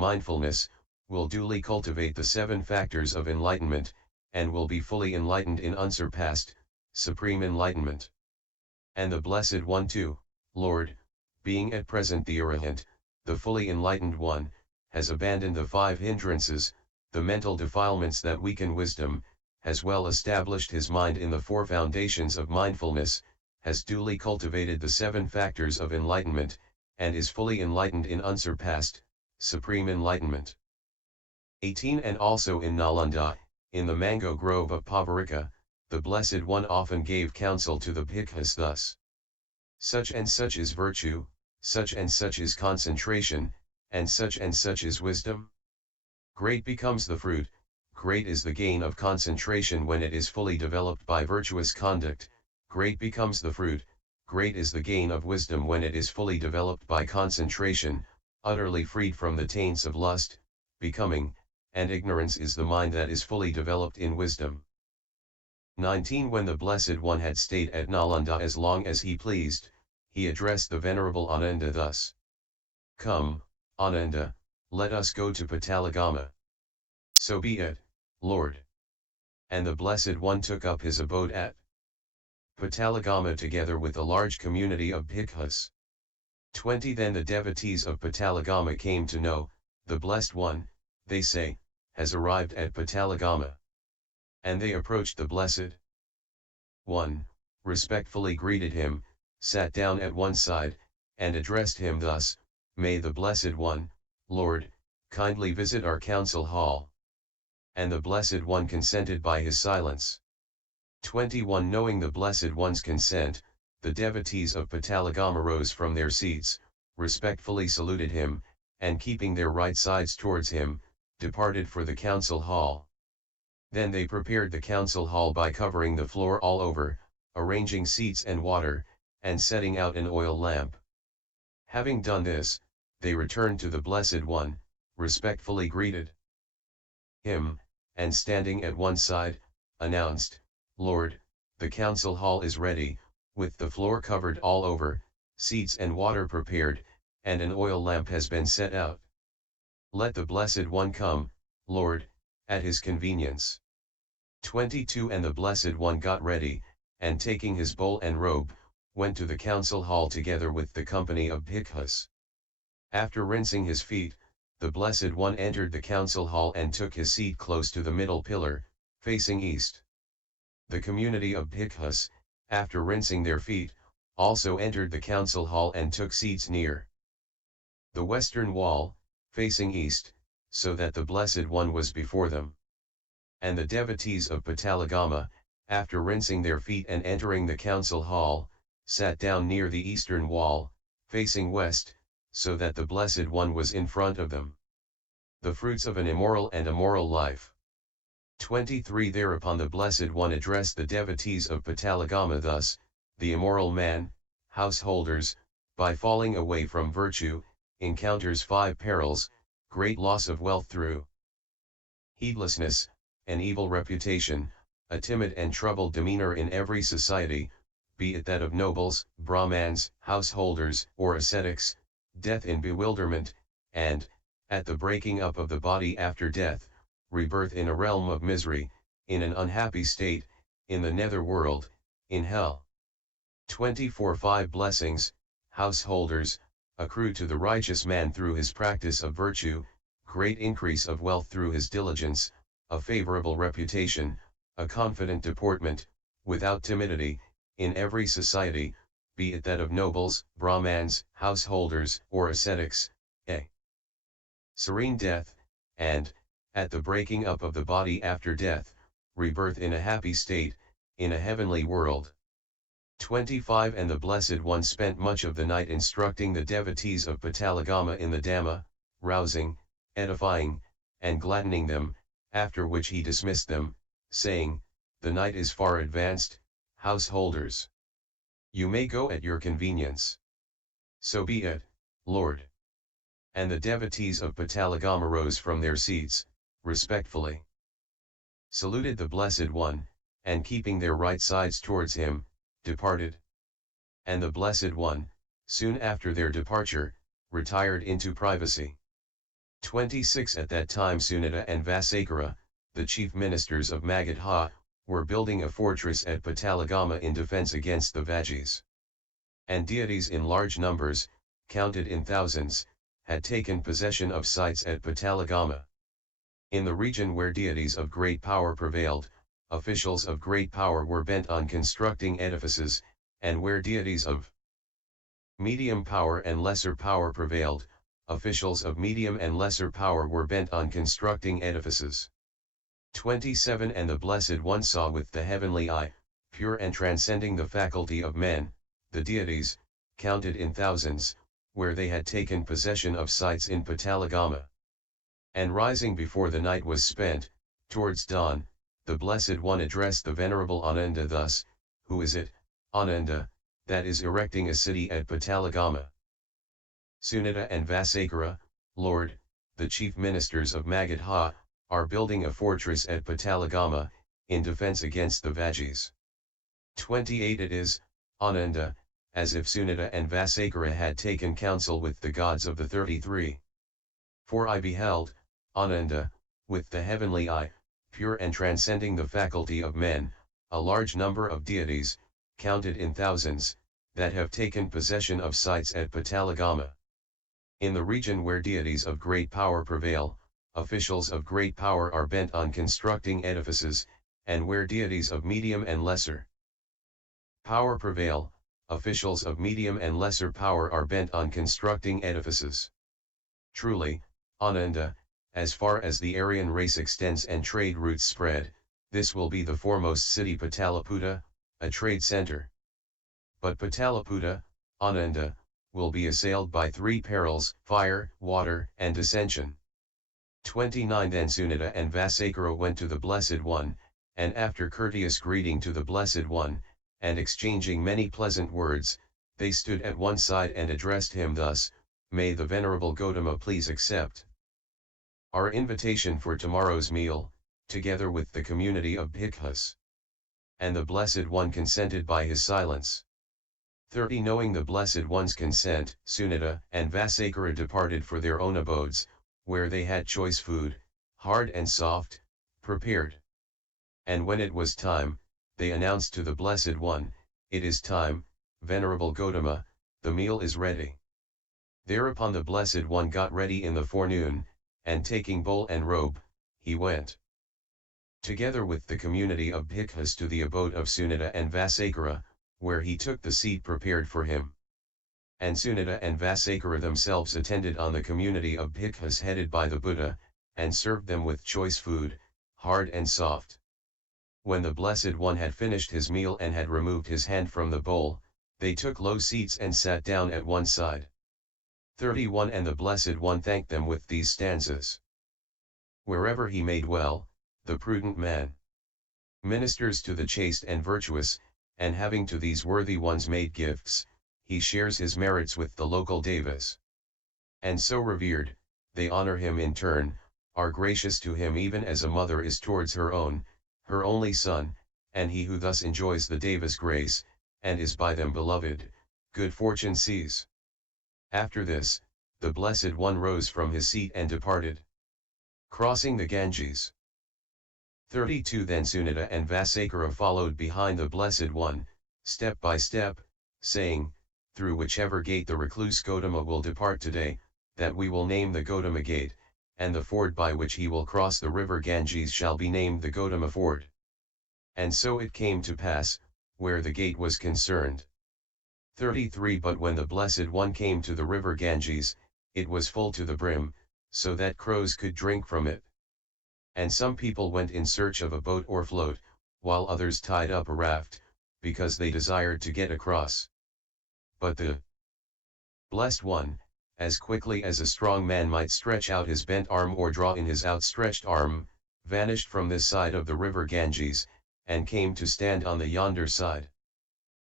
mindfulness, will duly cultivate the 7 factors of enlightenment, and will be fully enlightened in unsurpassed, supreme enlightenment. And the Blessed One too, Lord, being at present the Arahant, the fully enlightened one, has abandoned the 5 hindrances, the mental defilements that weaken wisdom, has well established his mind in the 4 foundations of mindfulness, has duly cultivated the 7 factors of enlightenment, and is fully enlightened in unsurpassed, supreme enlightenment. 18 And also in Nalanda, in the mango grove of Pavarika, the Blessed One often gave counsel to the bhikkhus thus. Such and such is virtue, such and such is concentration, and such is wisdom. Great becomes the fruit, great is the gain of concentration when it is fully developed by virtuous conduct, great becomes the fruit, great is the gain of wisdom when it is fully developed by concentration, utterly freed from the taints of lust, becoming, and ignorance is the mind that is fully developed in wisdom. 19 When the Blessed One had stayed at Nalanda as long as he pleased, he addressed the Venerable Ananda thus. Come, Ananda, let us go to Pataligama. So be it, Lord. And the Blessed One took up his abode at Pataligama together with a large community of bhikkhus. 20 Then the devotees of Pataligama came to know, the Blessed One, they say, has arrived at Pataligama. And they approached the Blessed One, respectfully greeted him, sat down at one side, and addressed him thus, May the Blessed One, Lord, kindly visit our council hall. And the Blessed One consented by his silence. 21 Knowing the Blessed One's consent, the devotees of Pataligama rose from their seats, respectfully saluted him, and keeping their right sides towards him, departed for the council hall. Then they prepared the council hall by covering the floor all over, arranging seats and water, and setting out an oil lamp. Having done this, they returned to the Blessed One, respectfully greeted him, and standing at one side, announced, Lord, the council hall is ready, with the floor covered all over, seats and water prepared, and an oil lamp has been set out. Let the Blessed One come, Lord, at his convenience. 22 And the Blessed One got ready, and taking his bowl and robe, went to the council hall together with the company of bhikkhus. After rinsing his feet, the Blessed One entered the council hall and took his seat close to the middle pillar, facing east. The community of bhikkhus, after rinsing their feet, also entered the council hall and took seats near the western wall, facing east, so that the Blessed One was before them. And the devotees of Pataligama, after rinsing their feet and entering the council hall, sat down near the eastern wall, facing west, so that the Blessed One was in front of them. The fruits of an immoral and a moral life. 23 Thereupon the Blessed One addressed the devotees of Pataligama thus, the immoral man, householders, by falling away from virtue, encounters 5 perils, great loss of wealth through heedlessness, an evil reputation, a timid and troubled demeanor in every society, be it that of nobles, brahmans, householders, or ascetics, death in bewilderment, and, at the breaking up of the body after death, rebirth in a realm of misery, in an unhappy state, in the nether world, in hell. 24 5 blessings, householders, accrue to the righteous man through his practice of virtue, great increase of wealth through his diligence, a favorable reputation, a confident deportment, without timidity, in every society, be it that of nobles, brahmans, householders, or ascetics, a serene death, and, at the breaking up of the body after death, rebirth in a happy state, in a heavenly world. 25 And the Blessed One spent much of the night instructing the devotees of Pataligama in the Dhamma, rousing, edifying, and gladdening them, after which he dismissed them, saying, The night is far advanced, householders. You may go at your convenience. So be it, Lord. And the devotees of Pataligama rose from their seats, respectfully saluted the Blessed One, and keeping their right sides towards him, departed. And the Blessed One, soon after their departure, retired into privacy. 26 At that time Sunita and Vasakara, the chief ministers of Magadha, were building a fortress at Pataligama in defense against the Vajis. And deities in large numbers, counted in thousands, had taken possession of sites at Pataligama. In the region where deities of great power prevailed, officials of great power were bent on constructing edifices, and where deities of medium power and lesser power prevailed, officials of medium and lesser power were bent on constructing edifices. 27 And the Blessed One saw with the heavenly eye, pure and transcending the faculty of men, the deities, counted in thousands, where they had taken possession of sites in Pataligama. And rising before the night was spent, towards dawn, the Blessed One addressed the Venerable Ananda thus, Who is it, Ananda, that is erecting a city at Pataligama? Sunita and Vasakara, Lord, the chief ministers of Magadha, are building a fortress at Pataligama, in defense against the Vajis. 28 It is, Ananda, as if Sunita and Vasakara had taken counsel with the gods of the 33. For I beheld, Ananda, with the heavenly eye, pure and transcending the faculty of men, a large number of deities, counted in thousands, that have taken possession of sites at Pataligama. In the region where deities of great power prevail, officials of great power are bent on constructing edifices, and where deities of medium and lesser power prevail, officials of medium and lesser power are bent on constructing edifices. Truly, Ananda, as far as the Aryan race extends and trade routes spread, this will be the foremost city Pataliputra, a trade center. But Pataliputra, Ananda, will be assailed by 3 perils, fire, water, and dissension. 29 Then Sunita and Vasakara went to the Blessed One, and after courteous greeting to the Blessed One, and exchanging many pleasant words, they stood at one side and addressed him thus, May the Venerable Gautama please accept our invitation for tomorrow's meal, together with the community of bhikkhus. And the Blessed One consented by his silence. 30 Knowing the Blessed One's consent, Sunita and Vasakara departed for their own abodes, where they had choice food, hard and soft, prepared. And when it was time, they announced to the Blessed One, It is time, Venerable Gautama, the meal is ready. Thereupon the Blessed One got ready in the forenoon, and taking bowl and robe, he went together with the community of bhikkhus to the abode of Sunita and Vasakara, where he took the seat prepared for him. And Sunita and Vasakara themselves attended on the community of bhikkhus headed by the Buddha, and served them with choice food, hard and soft. When the Blessed One had finished his meal and had removed his hand from the bowl, they took low seats and sat down at one side. 31 And the Blessed One thanked them with these stanzas. Wherever he made well, the prudent man ministers to the chaste and virtuous, and having to these worthy ones made gifts, he shares his merits with the local devas. And so revered, they honor him in turn, are gracious to him even as a mother is towards her only son, and he who thus enjoys the devas' grace, and is by them beloved, good fortune sees. After this, the Blessed One rose from his seat and departed, crossing the Ganges. 32 Then Sunita and Vasakara followed behind the Blessed One, step by step, saying, Through whichever gate the recluse Gautama will depart today, that we will name the Gautama Gate, and the ford by which he will cross the river Ganges shall be named the Gautama Ford. And so it came to pass, where the gate was concerned. 33 But when the Blessed One came to the river Ganges, it was full to the brim, so that crows could drink from it. And some people went in search of a boat or float, while others tied up a raft, because they desired to get across. But the Blessed One, as quickly as a strong man might stretch out his bent arm or draw in his outstretched arm, vanished from this side of the river Ganges, and came to stand on the yonder side.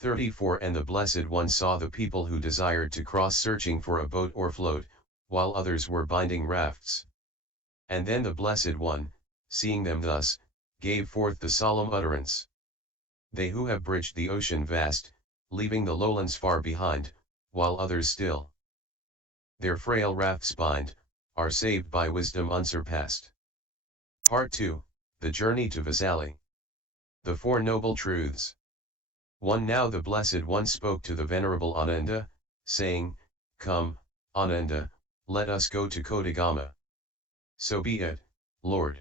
34 And the Blessed One saw the people who desired to cross searching for a boat or float, while others were binding rafts. And then the Blessed One, seeing them thus, gave forth the solemn utterance. They who have bridged the ocean vast, leaving the lowlands far behind, while others still their frail rafts bind, are saved by wisdom unsurpassed. Part 2, The Journey to Vaisali. The Four Noble Truths. 1. Now the Blessed One spoke to the Venerable Ananda, saying, Come, Ananda, let us go to Pataligama. So be it, Lord.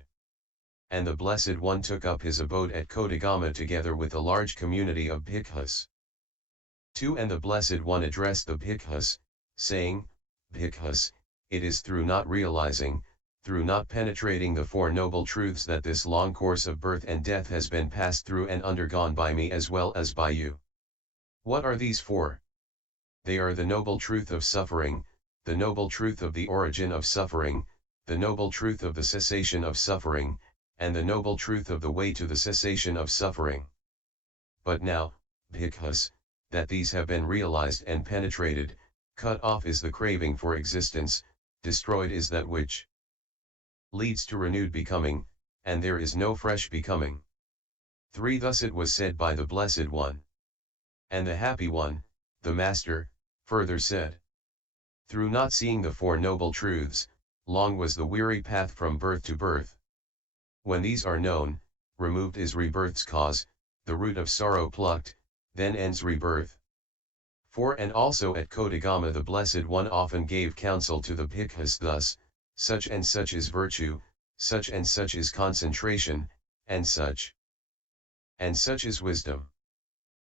And the Blessed One took up his abode at Pataligama together with a large community of bhikkhus. 2. And the Blessed One addressed the bhikkhus, saying, Bhikkhus, it is through not realizing, through not penetrating the Four Noble Truths that this long course of birth and death has been passed through and undergone by me as well as by you. What are these four? They are the Noble Truth of suffering, the Noble Truth of the origin of suffering, the Noble Truth of the cessation of suffering, and the Noble Truth of the way to the cessation of suffering. But now, bhikkhus, that these have been realized and penetrated, cut off is the craving for existence, destroyed is that which leads to renewed becoming, and there is no fresh becoming. 3. Thus it was said by the Blessed One. And the Happy One, the Master, further said, Through not seeing the Four Noble Truths, long was the weary path from birth to birth. When these are known, removed is rebirth's cause, the root of sorrow plucked, then ends rebirth. 4. And also at Pataligama the Blessed One often gave counsel to the bhikkhus thus, such and such is virtue, such and such is concentration, and such is wisdom.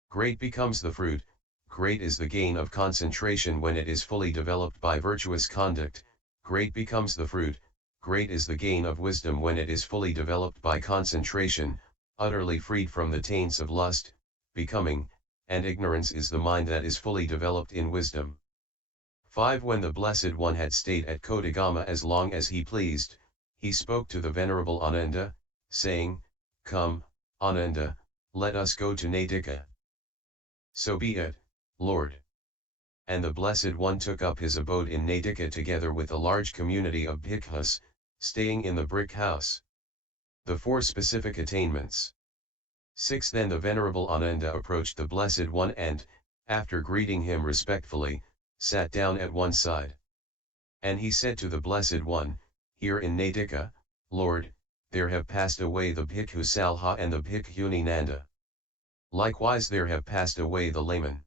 Great becomes the fruit, great is the gain of concentration when it is fully developed by virtuous conduct, great becomes the fruit, great is the gain of wisdom when it is fully developed by concentration, utterly freed from the taints of lust, becoming, and ignorance is the mind that is fully developed in wisdom. 5. When the Blessed One had stayed at Pataligama as long as he pleased, he spoke to the Venerable Ananda, saying, Come, Ananda, let us go to Natika. So be it, Lord. And the Blessed One took up his abode in Natika together with a large community of bhikkhus, staying in the brick house. The four specific attainments. 6. Then the Venerable Ananda approached the Blessed One and, after greeting him respectfully, sat down at one side. And he said to the Blessed One, Here in Natika, Lord, there have passed away the Bhikkhu Salha and the Bhikkhuni Nanda. Likewise there have passed away the layman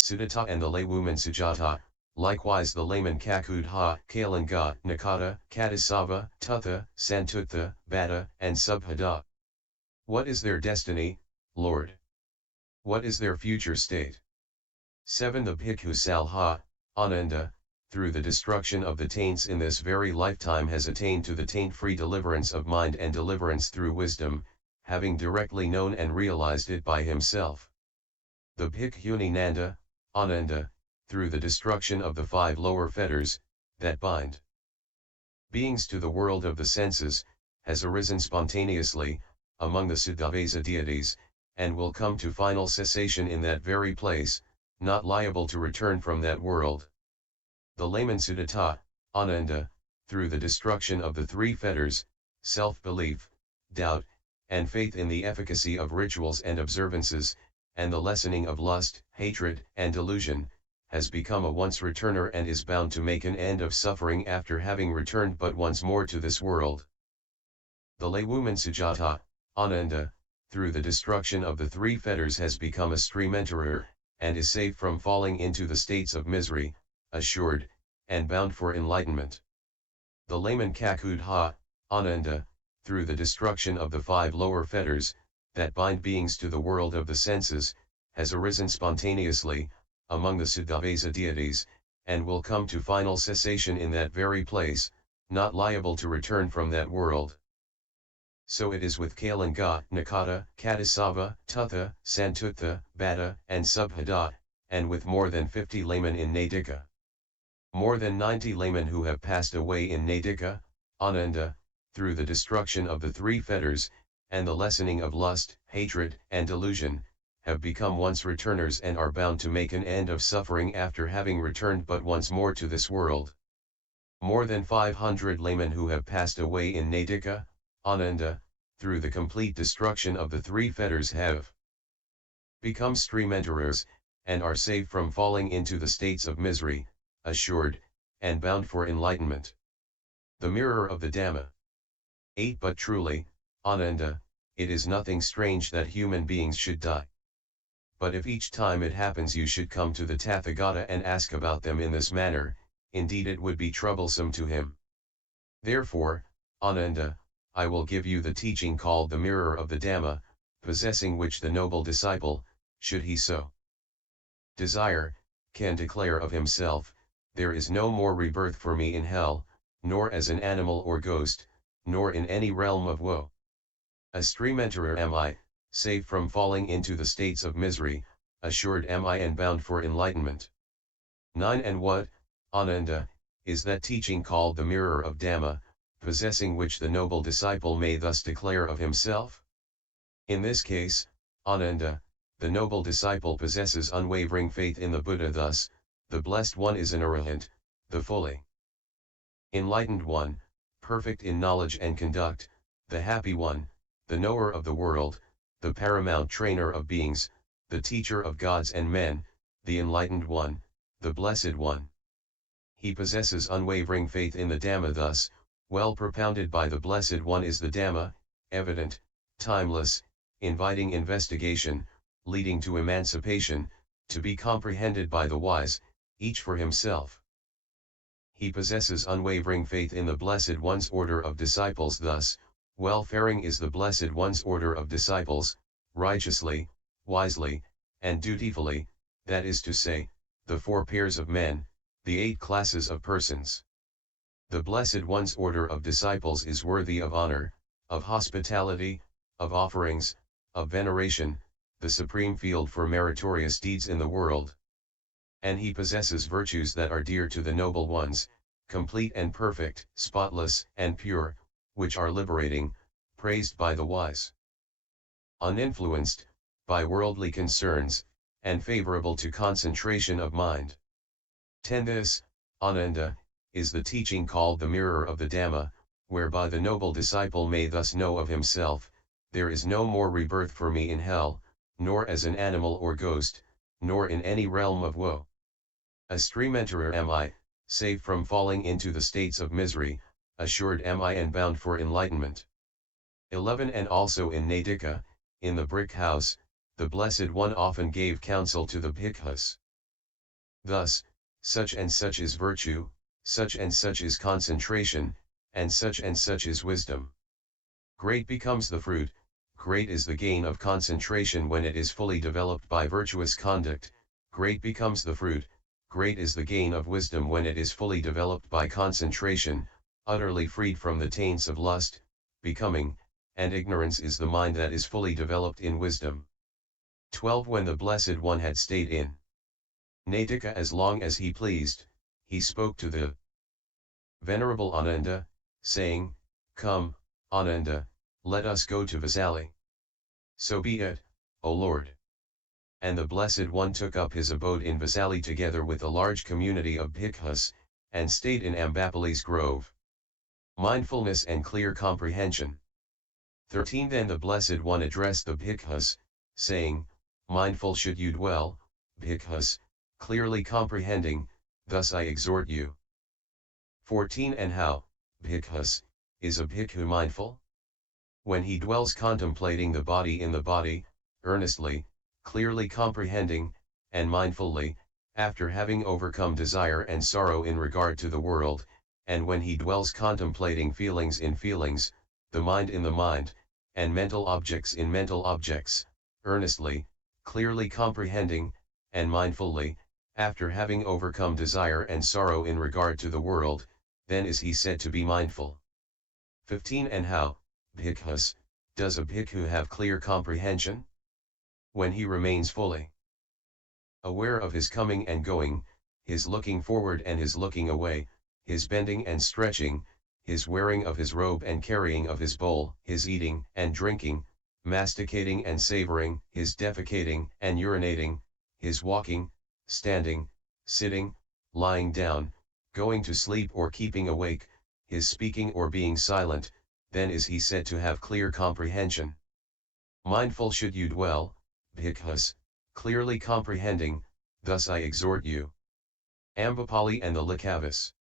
Sudatta and the laywoman Sujata, likewise the layman Kakudha, Kalanga, Nikata, Katisava, Tutha, Santutha, Bhatta, and Subhada. What is their destiny, Lord? What is their future state? 7. The Bhikkhu Salha, Ananda, through the destruction of the taints in this very lifetime has attained to the taint-free deliverance of mind and deliverance through wisdom, having directly known and realized it by himself. The Bhikkhuni Nanda, Ananda, through the destruction of the 5 lower fetters, that bind beings to the world of the senses, has arisen spontaneously, among the Siddhavesa deities, and will come to final cessation in that very place, not liable to return from that world. The layman Sudatta, Ananda, through the destruction of the 3 fetters, self-belief, doubt, and faith in the efficacy of rituals and observances, and the lessening of lust, hatred, and delusion, has become a once returner and is bound to make an end of suffering after having returned but once more to this world. The laywoman Sujata, Ananda, through the destruction of the 3 fetters has become a stream enterer, and is saved from falling into the states of misery, assured, and bound for enlightenment. The layman Kakudha, Ananda, through the destruction of the 5 lower fetters, that bind beings to the world of the senses, has arisen spontaneously, among the Siddhavesa deities, and will come to final cessation in that very place, not liable to return from that world. So it is with Kalanga, Nikata, Katisava, Tutha, Santutha, Bhatta, and Subhada, and with more than 50 laymen in Natika. More than 90 laymen who have passed away in Natika, Ananda, through the destruction of the 3 fetters, and the lessening of lust, hatred, and delusion, have become once returners and are bound to make an end of suffering after having returned but once more to this world. More than 500 laymen who have passed away in Natika, Ananda, through the complete destruction of the 3 fetters have become stream enterers, and are saved from falling into the states of misery, assured, and bound for enlightenment. The mirror of the Dhamma. 8. But truly, Ananda, it is nothing strange that human beings should die. But if each time it happens you should come to the Tathagata and ask about them in this manner, indeed it would be troublesome to him. Therefore, Ananda, I will give you the teaching called the mirror of the Dhamma, possessing which the noble disciple, should he so desire, can declare of himself, there is no more rebirth for me in hell, nor as an animal or ghost, nor in any realm of woe. A stream enterer am I, safe from falling into the states of misery, assured am I and bound for enlightenment. 9. And what, Ananda, is that teaching called the mirror of Dhamma, possessing which the noble disciple may thus declare of himself? In this case, Ananda, the noble disciple possesses unwavering faith in the Buddha. Thus, the Blessed One is an arahant, the fully enlightened one, perfect in knowledge and conduct, the happy one, the knower of the world, the paramount trainer of beings, the teacher of gods and men, the enlightened one, the Blessed One. He possesses unwavering faith in the Dhamma. Thus, well propounded by the Blessed One is the Dhamma, evident, timeless, inviting investigation, leading to emancipation, to be comprehended by the wise, each for himself. He possesses unwavering faith in the Blessed One's order of disciples. Thus, well-faring is the Blessed One's order of disciples, righteously, wisely, and dutifully, that is to say, the 4 pairs of men, the 8 classes of persons. The Blessed One's order of disciples is worthy of honor, of hospitality, of offerings, of veneration, the supreme field for meritorious deeds in the world. And he possesses virtues that are dear to the noble ones, complete and perfect, spotless and pure, which are liberating, praised by the wise, uninfluenced by worldly concerns, and favorable to concentration of mind. 10. This, Ananda, is the teaching called the mirror of the Dhamma, whereby the noble disciple may thus know of himself, there is no more rebirth for me in hell, nor as an animal or ghost, nor in any realm of woe. A stream enterer am I, safe from falling into the states of misery, assured am I and bound for enlightenment. 11. And also in Nadika, in the brick house, the Blessed One often gave counsel to the bhikkhus. Thus, such and such is virtue, such and such is concentration, and such is wisdom. Great becomes the fruit, great is the gain of concentration when it is fully developed by virtuous conduct, great becomes the fruit, great is the gain of wisdom when it is fully developed by concentration, utterly freed from the taints of lust, becoming, and ignorance is the mind that is fully developed in wisdom. 12. When the Blessed One had stayed in Nadika as long as he pleased, he spoke to the Venerable Ananda, saying, Come, Ananda, let us go to Vesali. So be it, O Lord. And the Blessed One took up his abode in Vesali together with a large community of bhikkhus, and stayed in Ambapali's grove. Mindfulness and clear comprehension. 13. Then the Blessed One addressed the bhikkhus, saying, Mindful should you dwell, bhikkhus, clearly comprehending, thus I exhort you. 14. And how, bhikkhus, is a bhikkhu mindful? When he dwells contemplating the body in the body, earnestly, clearly comprehending, and mindfully, after having overcome desire and sorrow in regard to the world, and when he dwells contemplating feelings in feelings, the mind in the mind, and mental objects in mental objects, earnestly, clearly comprehending, and mindfully, after having overcome desire and sorrow in regard to the world, then is he said to be mindful. 15. And how, bhikkhus, does a bhikkhu have clear comprehension? When he remains fully aware of his coming and going, his looking forward and his looking away, his bending and stretching, his wearing of his robe and carrying of his bowl, his eating and drinking, masticating and savoring, his defecating and urinating, his walking, standing, sitting, lying down, going to sleep or keeping awake, his speaking or being silent, then is he said to have clear comprehension. Mindful should you dwell, bhikkhus, clearly comprehending, thus I exhort you. Ambapali and the Likavas.